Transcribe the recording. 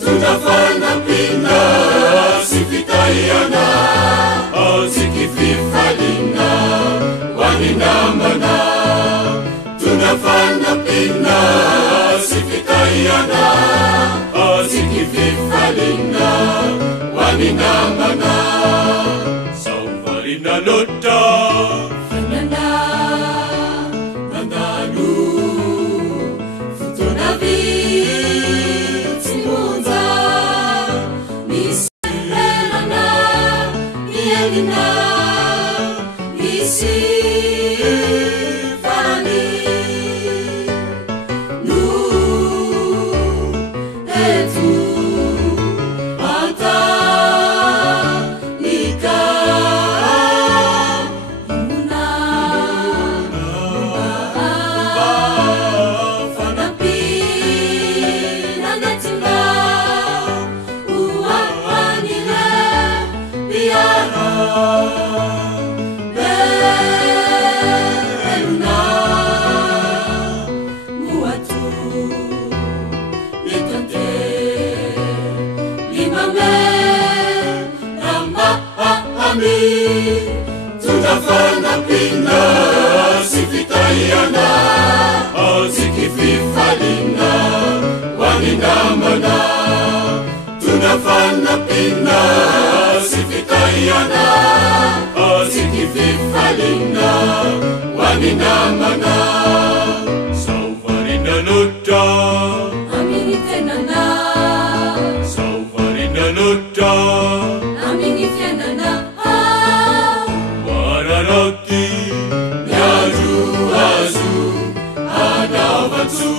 Tunafana pina sifitayana Zikififalina waninamana Tunafana pina sifitayana Zikififalina waninamana Sauvarina lota Fenana Nandalu Futonavi Tunafana pina sifitayana Zikififalina waninamana Tunafana pina sifitayana Zikififalina waninamana Sauvarina lota Amini tenana Sauvarina lota Amini tenana Yaju azu anavatsu